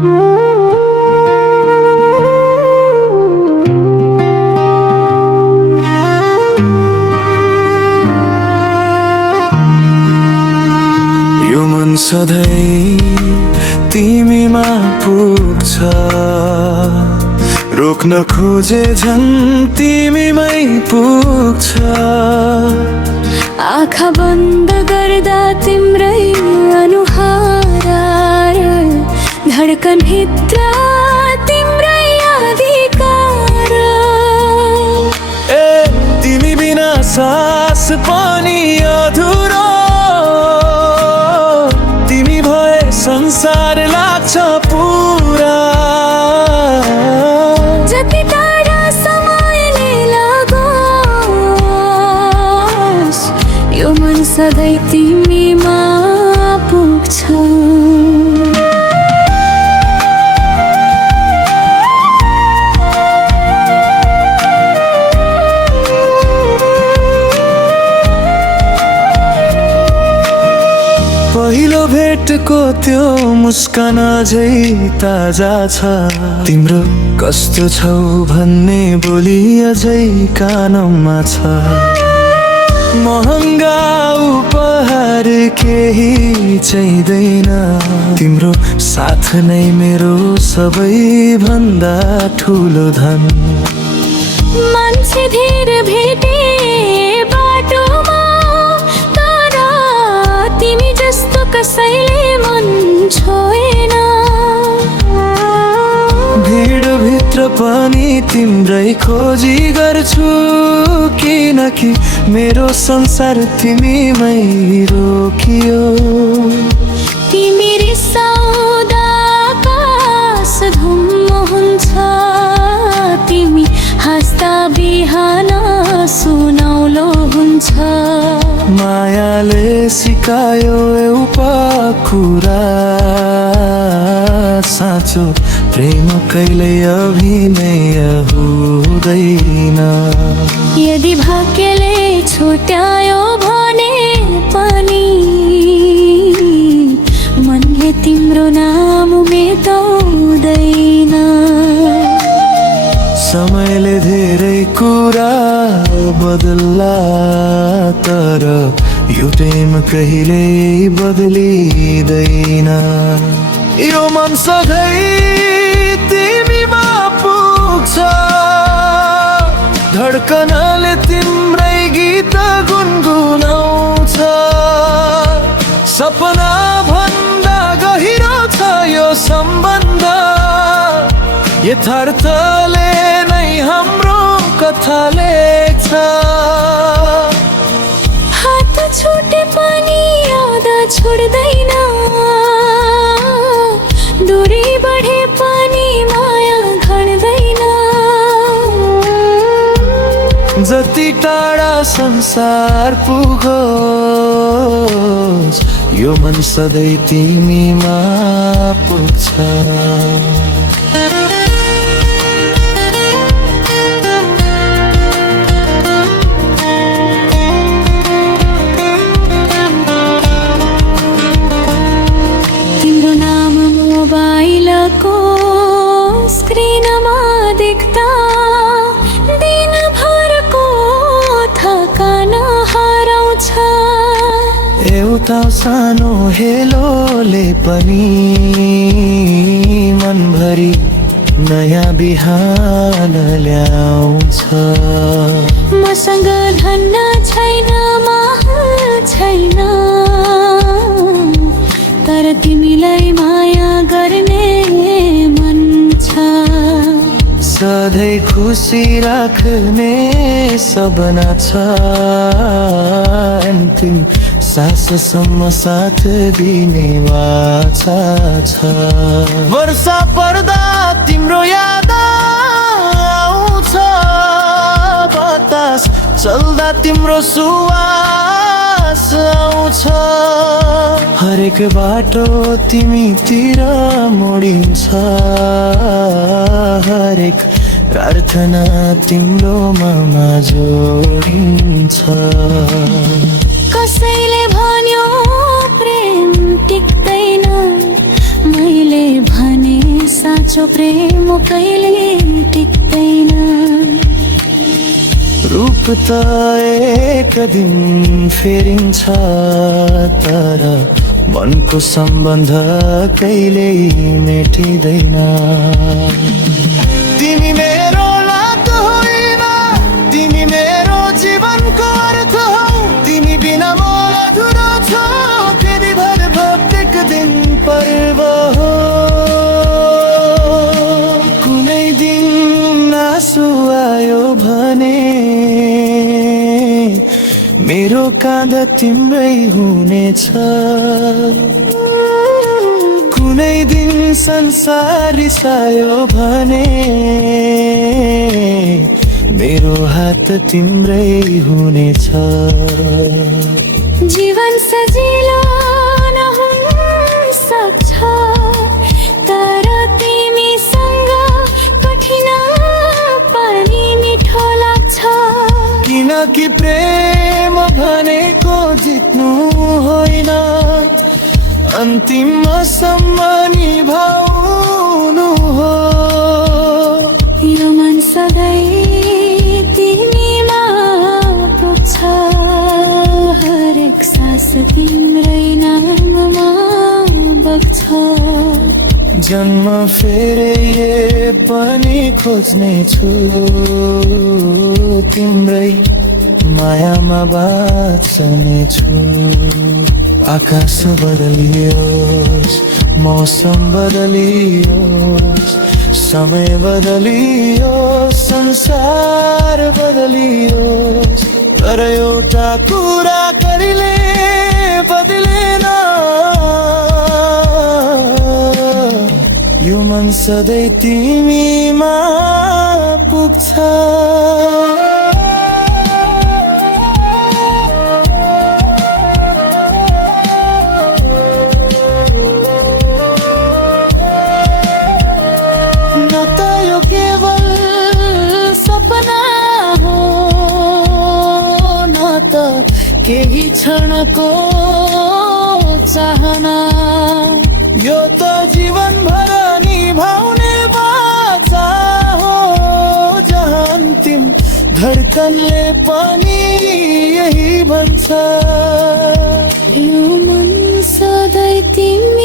यो मन सधैँ तिमीमा पुग्छ, रोक्न खोजे झन् तिमीमै पुग्छ। आँखा बन्द गर्दा तिम्रै अनुहार, धडकन भित्र तिम्रै अधिकार। तिमी बिना सास पनि अधुरो, तिमी भए संसार लाग्छ पुरा। जति टाढा समयले लागोस्, यो मन सधैँ तिमीमा पुग्छ। पहिलो भेटको त्यो मुस्कान अझै ताजा छ, तिम्रो कस्तो छौ भन्ने बोली अझै कानमा छ। महँगा उपहार केही चाहिँदैन, तिम्रो साथ नै मेरो सबैभन्दा ठुलो धन। मान्छे धेर भेटे बाटोमा, तर तिमी जस्तो कसैले मन छोएन। भिडभित्र पनि तिम्रै खोजी गर्छु, किनकि मेरो संसार तिमीमै रोकियो। तिमी रिसाउँदा आकाश धुम्म हुन्छ, तिमी हाँस्दा बिहान सुनौलो हुन्छ। मायाले सिकायो एउटा कुरा, साँचो प्रेम कहिल्यै अभिनय हुँदैन। यदि भाग्यले छुट्यायो भने पनि, मनले तिम्रो नाम मेटाउँदैन। समयले धेरै कुरा बदल्ला, तर यो प्रेम कहिल्यै बदलिँदैन। यो मन सधैँ तिमीमा पुग्छ, धडकनले तिम्रै गीत गुनगुनाउँछ। सपना भन्दा गहिरो छ यो सम्बन्ध, यथार्थले नै हाम्रो कथा लेख्छ। हात छुटे पनि याद छोड्दैन, दूरी बढे पनि माया घट्दैन। जति टाढा संसार पुगोस्, यो मन सधैँ तिमीमा पुग्छ। तिम्रो नाम मोबाइलको स्क्रिनमा देख्दा दिनभरको थकान हराउँछ। एउटा सानो हेलोले पनि मनभरि नयाँ बिहान ल्याउँछ। मसँग धन्न छैन, महल छैन, तर तिमीलाई माया गर्ने मन छ। सधैँ खुसी राख्ने सपना छ, अन्तिम साससम्म साथ दिने वाचा छ। वर्षा पर्दा तिम्रो याद आउँछ, बतास चल्दा तिम्रो सुवास आउँछ। हरेक बाटो तिमीतिर मोडिन्छ, हरेक प्रार्थना तिम्रो ममा जोडिन्छ। कसैले भन्यो प्रेम टिक्दैन, मैले भने साँचो प्रेम कहिले टिक्दैन। रूप त एक दिन फेरिन्छ तर मनको सम्बन्ध कहिल्यै मेटिँदैन। तिमी मेरो लात होइन, तिमी मेरो जीवनको अर्थ हौ, तिमी बिना म अधुरो छ, फेरि भर प्रत्येक दिन पर्व हो। कुनै दिन आँसु आयो भने मेरो काँधा तिम्रै हुनेछ। कुनै दिन संसार रिसायो भने मेरो हात तिम्रै हुनेछ। जीवन सजिलो नहुन सक्छ तर तिमीसँग कठिन पनि मिठो लाग्छ। किनकि प्रेम भनेको जित्नु होइन, अन्तिमसम्म निभाउनु हो। यो मन सधैँ तिमीमा पुग्छ, हरेक सास तिम्रै नाममा बग्छ। जन्म फेरि पनि खोज्ने छु, तिम्रै मायामा बाँच्ने छु। आकाश बदलियोस्, मौसम बदलियोस्, समय बदलियोस्, संसार बदलियोस्, तर एउटा कुरा कहिले बदलेन, यो मन सधैँ तिमीमा पुग्छ। केही क्षणको चाहना, यो त जीवनभर निभाउने बाचा हो। जहाँ अन्तिम धडकनले पनि यही भन्छ, यो मन सधैँ तिमी